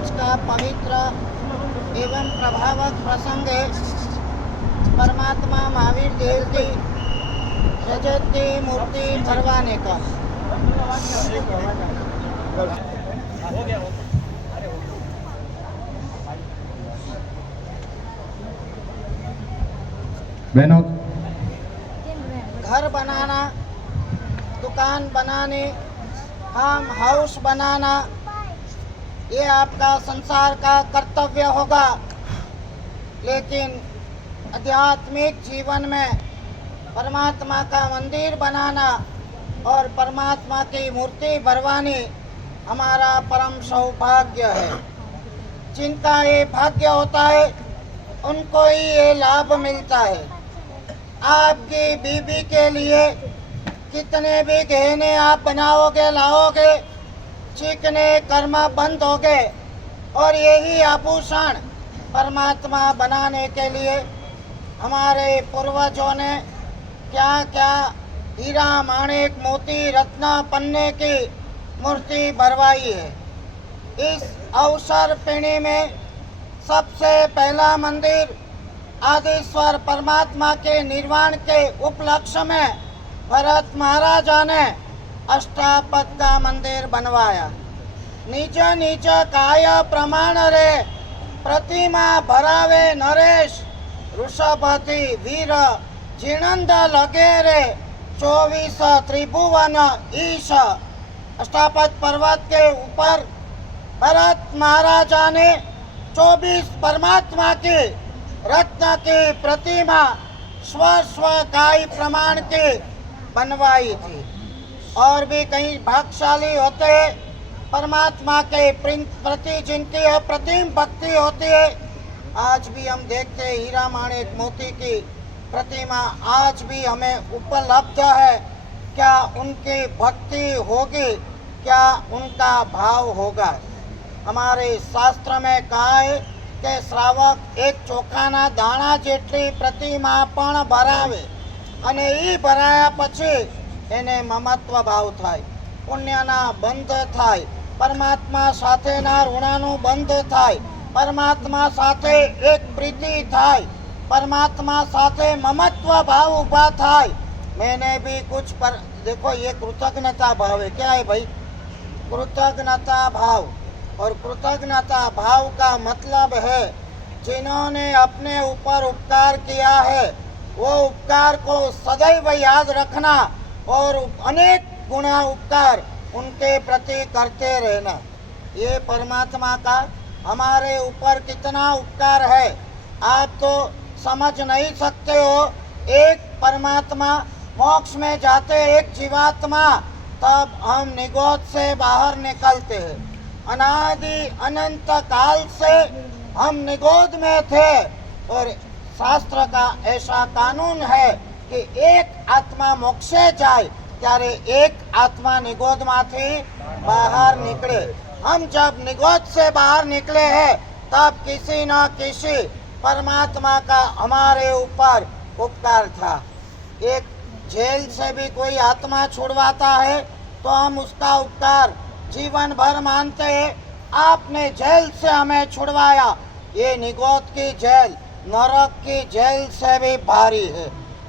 आज का पवित्र एवं प्रभावक प्रसंग है परमात्मा महावीर देव की रजत की मूर्ति भरवाने का। बहनों, घर बनाना, दुकान बनाने, फार्म हाउस बनाना, ये आपका संसार का कर्तव्य होगा। लेकिन आध्यात्मिक जीवन में परमात्मा का मंदिर बनाना और परमात्मा की मूर्ति भरवानी हमारा परम सौभाग्य है। जिनका ये भाग्य होता है उनको ही ये लाभ मिलता है। आपकी बीबी के लिए कितने भी गहने आप बनाओगे लाओगे, चिकने कर्म बंद हो गए। और यही आभूषण परमात्मा बनाने के लिए हमारे पूर्वजों ने क्या क्या हीरा माणिक मोती रत्न पन्ने की मूर्ति भरवाई है। इस अवसर पीढ़ी में सबसे पहला मंदिर आदिश्वर परमात्मा के निर्वाण के उपलक्ष्य में भरत महाराजा ने अष्टापद का मंदिर बनवाया। निज निज काय प्रमाण रे प्रतिमा भरावे नरेश, ऋषभति वीर जिनंद लगे रे 24 त्रिभुवन ईश। अष्टापद पर्वत के ऊपर भरत महाराजा ने 24 परमात्मा की रत्न की प्रतिमा स्व काय प्रमाण की बनवाई थी। और भी कई भाग्यशाली होते हैं परमात्मा के प्रति जिनकी अप्रतिम भक्ति होती है। आज भी हम देखते हैं हीरा माणिक मोती की प्रतिमा आज भी हमें उपलब्ध है। क्या उनकी भक्ति होगी, क्या उनका भाव होगा? हमारे शास्त्र में कहा है કે શ્રાવક એક ચોખાના દાણા જેટલી પ્રતિમા પણ ભરાવે અને એ ભરાયા પછી એને મમત્વ ભાવ થાય, પુણ્યના બંધ થાય, પરમાત્મા સાથેના ઋણાનું બંધ થાય, પરમાત્મા સાથે એક પ્રીતિ થાય, પરમાત્મા સાથે મમત્વ ભાવ ઊભા થાય। मैंने भी कुछ पर देखो ये कृतज्ञता भाव है। क्या है भाई? कृतज्ञता भाव। और कृतज्ञता भाव का मतलब है जिन्होंने अपने ऊपर उपकार किया है वो उपकार को सदैव याद रखना और अनेक गुना उपकार उनके प्रति करते रहना। ये परमात्मा का हमारे ऊपर कितना उपकार है आप तो समझ नहीं सकते हो। एक परमात्मा मोक्ष में जाते एक जीवात्मा, तब हम निगोद से बाहर निकलते हैं। अनादि अनंत काल से हम निगोद में थे और शास्त्र का ऐसा कानून है कि एक आत्मा मोक्षे जाए त्यारे एक आत्मा निगोद माथी बाहर निकले। हम जब निगोद से बाहर निकले हैं तब किसी न किसी परमात्मा का हमारे ऊपर उपकार था। एक जेल से भी कोई आत्मा छुड़वाता है तो हम उसका उपकार जीवन भर मानते हैं। आपने जेल से हमें छुड़वाया। ये निगोद की जेल नरक की जेल से भी भारी है।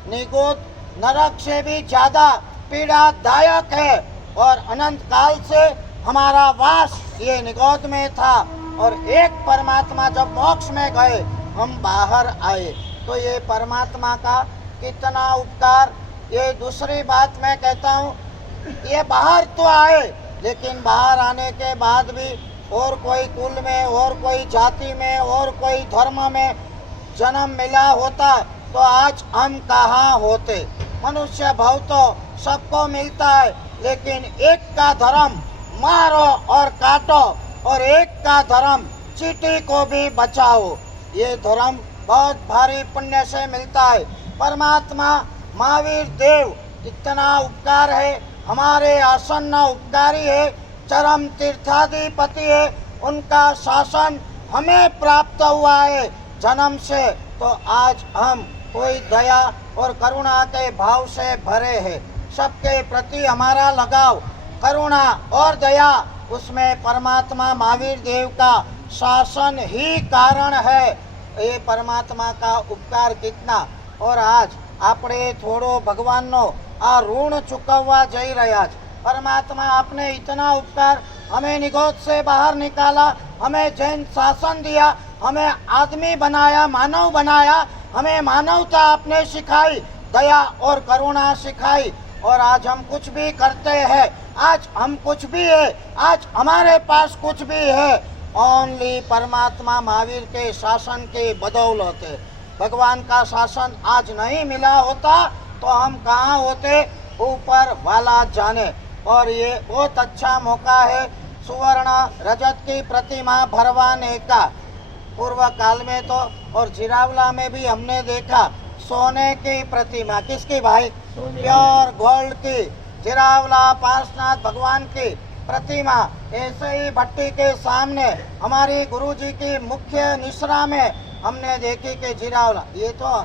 निगोद नरक से भी ज्यादा पीड़ादायक है और अनंत काल से हमारा वास ये निगोद में था और एक परमात्मा जब मोक्ष में गए हम बाहर आए। तो ये परमात्मा का कितना उपकार। ये दूसरी बात मैं कहता हूँ, ये बाहर तो आए लेकिन बाहर आने के बाद भी और कोई कुल में और कोई जाति में और कोई धर्म में जन्म मिला होता तो आज हम कहाँ होते। मनुष्य भाव तो सबको मिलता है लेकिन एक का धर्म मारो और काटो और एक का धर्म चींटी को भी बचाओ। ये धर्म बहुत भारी पुण्य से मिलता है। परमात्मा महावीर देव इतना उपकार है, हमारे आसन्न उपकारी है, चरम तीर्थाधिपति है। उनका शासन हमें प्राप्त हुआ है जन्म से। तो आज हम कोई दया और करुणा के भाव से भरे हैं। सबके प्रति हमारा लगाव करुणा और दया, उसमें परमात्मा महावीर देव का शासन ही कारण है। ये परमात्मा का उपकार कितना। और आज આપણે થોડો ભગવાનનો આ ઋણ ચૂકવવા જઈ રહ્યા છે। परमात्मा आपने इतना उपकार, हमें निगोद से बाहर निकाला, हमें जैन शासन दिया, हमें आदमी बनाया, मानव बनाया, हमें मानवता आपने सिखाई, दया और करुणा सिखाई। और आज हम कुछ भी करते हैं, आज हम कुछ भी है, आज हमारे पास कुछ भी है, ओनली परमात्मा महावीर के शासन के बदौलत है। भगवान का शासन आज नहीं मिला होता तो हम कहाँ होते, ऊपर वाला जाने। और ये बहुत अच्छा मौका है सुवर्ण रजत की प्रतिमा भरवाने का। पूर्व काल में तो और जिरावला में भी हमने देखा सोने की प्रतिमा, किसकी भाई, प्योर गोल्ड की, जिरावला पार्श्वनाथ भगवान की प्रतिमा। ऐसे ही भट्टी के सामने हमारी गुरुजी की मुख्य निश्रा में हमने देखी कि जिरावला, ये तो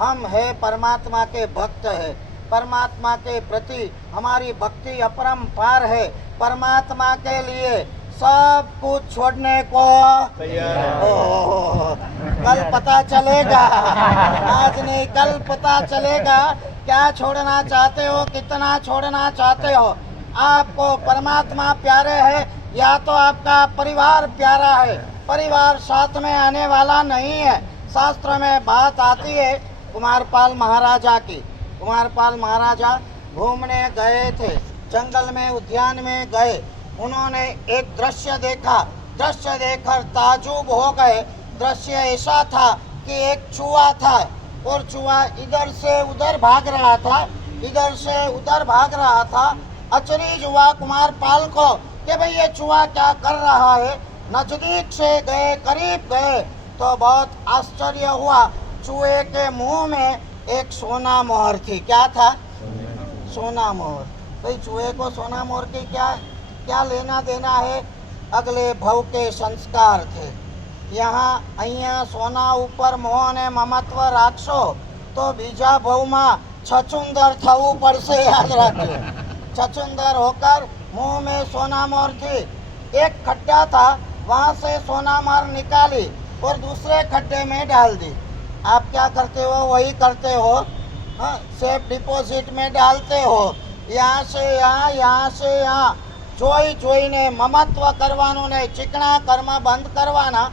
हम है परमात्मा के भक्त है, परमात्मा के प्रति हमारी भक्ति अपरंपार है। परमात्मा के लिए सब कुछ छोड़ने को तैयार। कल पता चलेगा, आज नहीं कल पता चलेगा क्या छोड़ना चाहते हो, कितना छोड़ना चाहते हो। आपको परमात्मा प्यारे है या तो आपका परिवार प्यारा है। परिवार साथ में आने वाला नहीं है। शास्त्र में बात आती है कुमारपाल महाराजा की। कुमारपाल महाराजा घूमने गए थे, जंगल में, उद्यान में गए। उन्होंने एक दृश्य देखा, दृश्य देखकर ताजुब हो गए। दृश्य ऐसा था कि एक चूहा था और चूहा इधर से उधर भाग रहा था, इधर से उधर भाग रहा था। अचरज हुआ कुमारपाल को कि भाई ये चूहा क्या कर रहा है। नजदीक से गए, करीब गए तो बहुत आश्चर्य हुआ। चूहे के मुंह में एक सोना मोहर थी। क्या था? सोना मोहर। भाई चूहे को सोना मोहर की क्या लेना देना है? अगले भव के संस्कार थे। यहाँ અહીંયા સોના ઉપર મોહ અને મમત્વ રાખશો તો બીજા ભવમાં છછુંદર થવું પડશે, યાદ રાખજો। छछुंदर होकर मुंह में सोना मोहर थी। एक खड्डा था, वहाँ से सोना मोहर निकाली और दूसरे खड्डे में डाल दी। आप क्या करते हो? वही करते हो, हाँ, सेफ डिपॉजिट में डालते हो। यहाँ से यहाँ, यहाँ से यहाँ, જોઈ જોઈને મમત્વ કરવાનું નહીં, ચીકણા કર્મ બંધ કરવાના।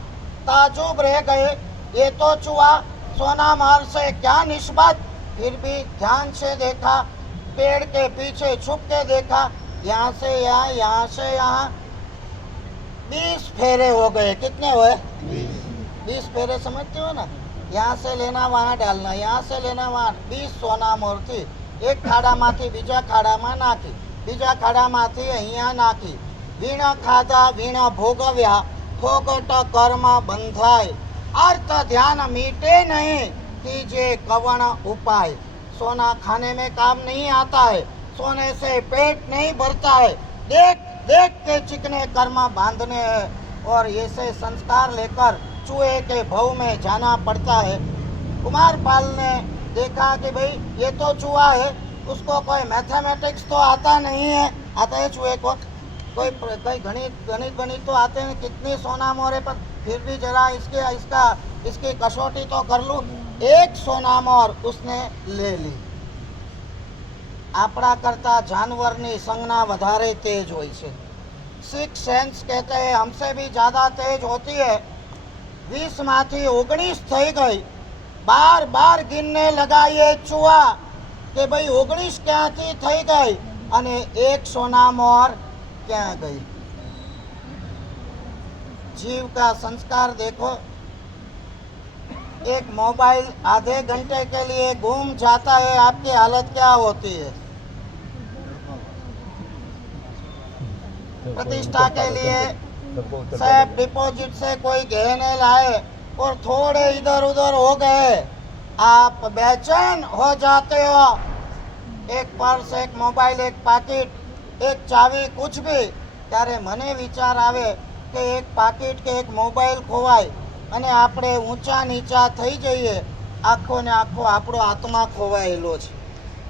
ताजुब रह गए, ये तो चूहा सोना मोहर से क्या निस्बत। फिर भी ध्यान से देखा, पेड़ के पीछे छुप के देखा, यहाँ से यहाँ, यहाँ से यहाँ 20 फेरे हो गए। कितने हुए? 20 फेरे, समझते हो ना। यहाँ से लेना वहाँ डालना, यहाँ से लेना वहाँ। 20 सोना मोहर थी। एक खाડામાંથી બીજા ખાડામાં નાખી, બીજા ખાડામાંથી અહીંયા નાખી। વીણ ખાધા વીણ ભોગવ્યા, फोगट कर्म बंधाय, अर्थ ध्यान मीटे नहीं, कीजिए कवण उपाय। सोना खाने में काम नहीं आता है, सोने से पेट नहीं भरता है। देख देख के चिकने कर्म बांधने हैं और ऐसे संस्कार लेकर चूहे के भव में जाना पड़ता है। कुमारपाल ने देखा कि भाई ये तो चूहा है, उसको कोई मैथमेटिक्स तो आता नहीं है। आता है चूहे को? कोई गणित गणित तो आते हैं, कितनी सोना मोहरे पर, फिर भी जरा इसकी कसौटी तो कर लूँ। एक सोना मोहर उसने ले ली। આપણા કરતા जानवरनी संज्ञा વધારે तेज होई છે। सिक्स सेंस कहते हैं, हमसे भी ज़्यादा तेज होती है। 20 माथी 19 થઈ गई। बार बार गिनने लगा ये चूहा कि भाई 19 ક્યાંથી થઈ ગઈ અને એક સોના મોહર क्या गई। जीव का संस्कार देखो। एक मोबाइल आधे घंटे के लिए गुम जाता है, आपकी हालत क्या होती है? प्रतिष्ठा के लिए सेफ डिपॉजिट से कोई गहने लाए और थोड़े इधर उधर हो गए, आप बेचैन हो जाते हो। एक पर्स, एक मोबाइल, एक पाकिट, एक चावी, कुछ भी। ત્યારે મને વિચાર આવે કે એક પાકીટ કે એક મોબાઈલ ખોવાય અને આપણે ઊંચા નીચા થઈ જઈએ, આખો ને આખો આપણો આત્મા ખોવાયેલો છે।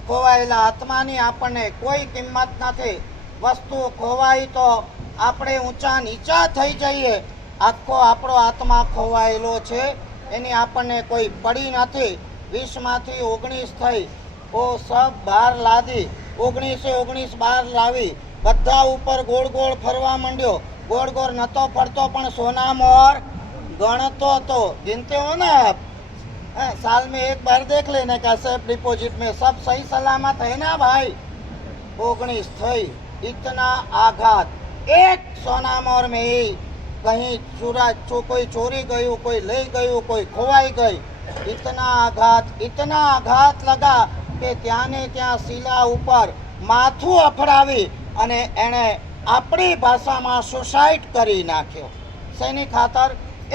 ખોવાયેલા આત્માની આપણને કોઈ કિંમત નથી। વસ્તુ ખોવાય તો આપણે ઊંચા નીચા થઈ જઈએ, આખો આપણો આત્મા ખોવાયેલો છે, એની આપણને કોઈ પડી નથી. 20માંથી 19 થઈ, ઓ સબ બહાર લાદી, 19 બહાર લાવી, બધા ઉપર ગોળ ગોળ ફરવા માંડ્યો. ગોળ ગોળ નતો ફરતો પણ સોના મોર गणतो तो गिनते हो ना आप, साल में एक बार देख लेने का सेफ डिपॉजिट में सब सही सलामत है ना भाई. 19 थई, इतना आघात एक सोना मोर में ही कहीं कोई चोरी गयु, कोई ले गयु, कोई खोवाई गई. इतना आघात लगा કે ત્યાંને ત્યાં શીલા ઉપર માથું અફડાવી અને એણે આપણી ભાષામાં સુસાઇડ કરી નાખ્યો. શેની ખાતર?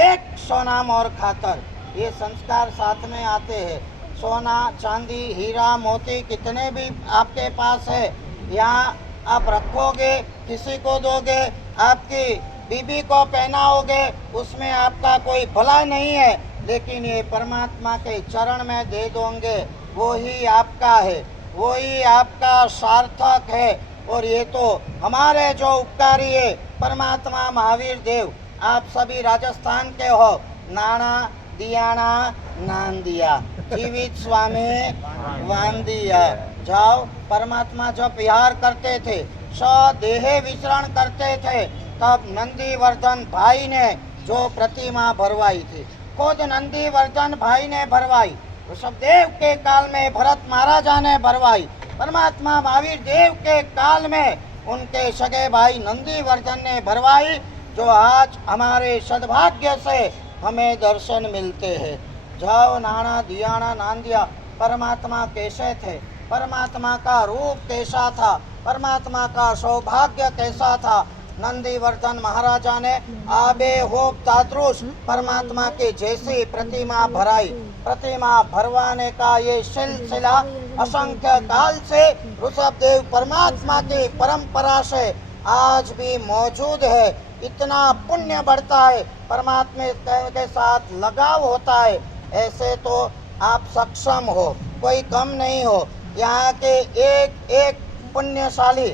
एक सोना मोर खातर. ये संस्कार साथ में आते हैं. सोना चांदी हीरा मोती कितने भी आपके पास है, यहाँ आप रखोगे, किसी को दोगे, आपकी बीबी को पहनाओगे, उसमें आपका कोई भला नहीं है, लेकिन ये परमात्मा के चरण में दे दोगे, वो ही आपका है, वो ही आपका सार्थक है. और ये तो हमारे जो उपकारी है परमात्मा महावीर देव, आप सभी राजस्थान के हो. नाना दियाना नांदिया, जीवित स्वामी वांदिया. जाओ, परमात्मा जब विहार करते थे, स्वदेहे विचरण करते थे, तब नंदीवर्धन भाई ने जो प्रतिमा भरवाई थी, खुद नंदीवर्धन भाई ने भरवाई. ऋषभदेव के काल में भरत महाराजा ने भरवाई. परमात्मा महावीर देव के काल में उनके सगे भाई नंदीवर्धन ने भरवाई, जो आज हमारे सद्भाग्य से हमें दर्शन मिलते हैं. जाओ, नाना दियाना नांदिया. परमात्मा कैसे थे, परमात्मा का रूप कैसा था, परमात्मा का सौभाग्य कैसा था. नंदीवर्धन महाराजा ने आबे होप ताद्रुश परमात्मा की जैसी प्रतिमा भराई. प्रतिमा भरवाने का ये सिलसिला असंख्य काल से ऋषभदेव परमात्मा की परंपरा से आज भी मौजूद है. इतना पुण्य बढ़ता है, परमात्मा के साथ लगाव होता है. ऐसे तो आप सक्षम हो, कोई कम नहीं हो. यहाँ के एक एक पुण्यशाली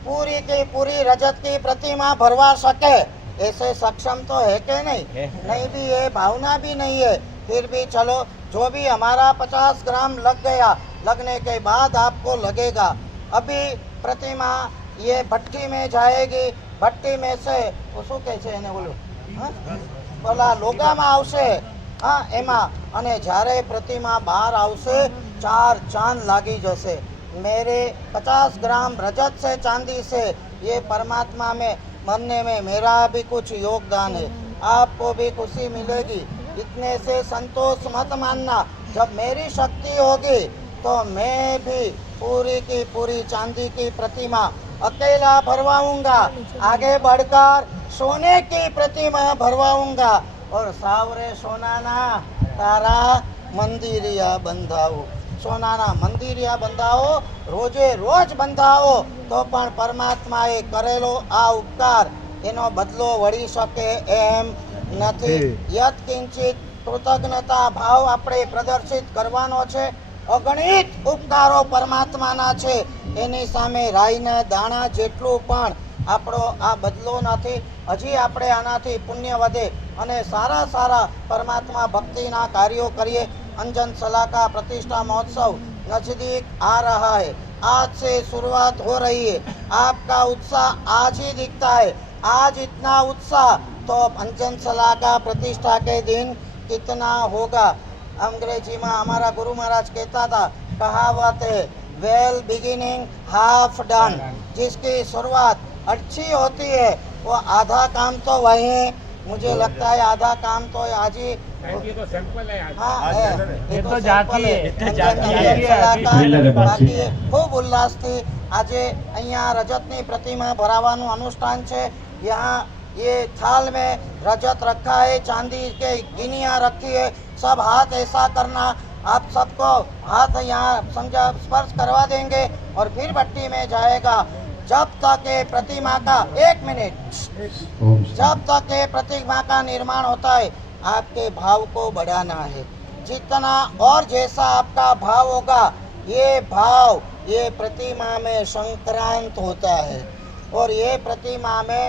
पूरी की पूरी रजत की प्रतिमा भरवा सके, ऐसे सक्षम तो है कि नहीं? नहीं भी है, भावना भी नहीं है. फिर भी चलो, जो भी हमारा 50 ग्राम लग गया, लगने के बाद आपको लगेगा. अभी प्रतिमा ये भट्टी में जाएगी, भट्टी में से શું કહે છે એને બોલું, પેલા લોગામાં આવશે, એમાં, અને જ્યારે प्रतिमा બહાર આવશે 4 ચાંદ લાગી જશે. मेरे 50 ग्राम रजत से चांदी से ये परमात्मा में मरने में मेरा भी कुछ योगदान है. आपको भी खुशी मिलेगी. इतने से संतोष मत मानना. जब मेरी शक्ति होगी तो मैं भी पूरी की पूरी चांदी की प्रतिमा अकेला भरवाऊंगा. आगे बढ़कर सोने की प्रतिमा भरवाऊंगा और सावरे सोनाना तारा मंदिरिया बंधाओ. सोनाना मंदिरिया बंधाओ, रोजे रोज बंधाओ, तो पण परमात्माए करेलो आ उपकार एनो बदलो वળી શકે એમ નથી. યત કિંચિત કૃતજ્ઞતા ભાવ આપણે પ્રદર્શિત કરવાનો છે. અગણિત ઉપકારો પરમાત્માના છે, એની સામે રાઈના દાણા જેટલું પણ આપણો આ બદલો નથી. હજી આપણે આનાથી પુણ્ય વધે અને સારા સારા પરમાત્મા ભક્તિના કાર્યો કરીએ. अंजन सला का प्रतिष्ठा महोत्सव नजदीक आ रहा है. आज से शुरुआत हो रही है. आपका उत्साह आज ही दिखता है. आज इतना उत्साह तो अंजन सला का प्रतिष्ठा के दिन कितना होगा. अंग्रेजी में हमारा गुरु महाराज कहता था, कहावत है, वेल बिगिनिंग हाफ डन. जिसकी शुरुआत अच्छी होती है वो आधा काम तो वही, मुझे लगता है आधा काम तो आज ही. ये तो सिंपल है. हाँ, ये तो जाती है. खूब उल्लास थी. આજે અહીંયા રજતની प्रतिमा ભરાવાનું अनुष्ठान છે. यहाँ ये थाल में रजत रखा है, चांदी के गिनिया रखी है. सब हाथ ऐसा करना, आप सबको हाथ यहाँ समझा स्पर्श करवा देंगे और फिर भट्टी में जाएगा. जब तक ये प्रतिमा का 1 मिनट, जब तक ये प्रतिमा का निर्माण होता है, आपके भाव को बढ़ाना है. जितना और जैसा आपका भाव होगा, ये भाव ये प्रतिमा में संक्रांत होता है. और ये प्रतिमा में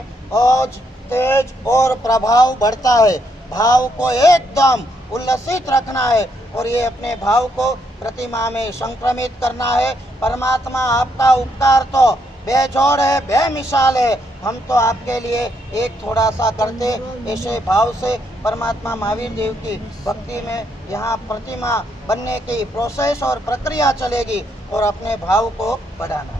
तेज और प्रभाव बढ़ता है। भाव को एकदम उल्लसित रखना है और ये अपने भाव को प्रतिमा में संक्रमित करना है। परमात्मा आपका उपकार तो बेजोड़ है, बेमिसाल है। हम तो आपके लिए एक थोड़ा सा करते, ऐसे भाव से परमात्मा महावीर देव की भक्ति में यहाँ प्रतिमा बनने की प्रोसेस और प्रक्रिया चलेगी और अपने भाव को बढ़ाना।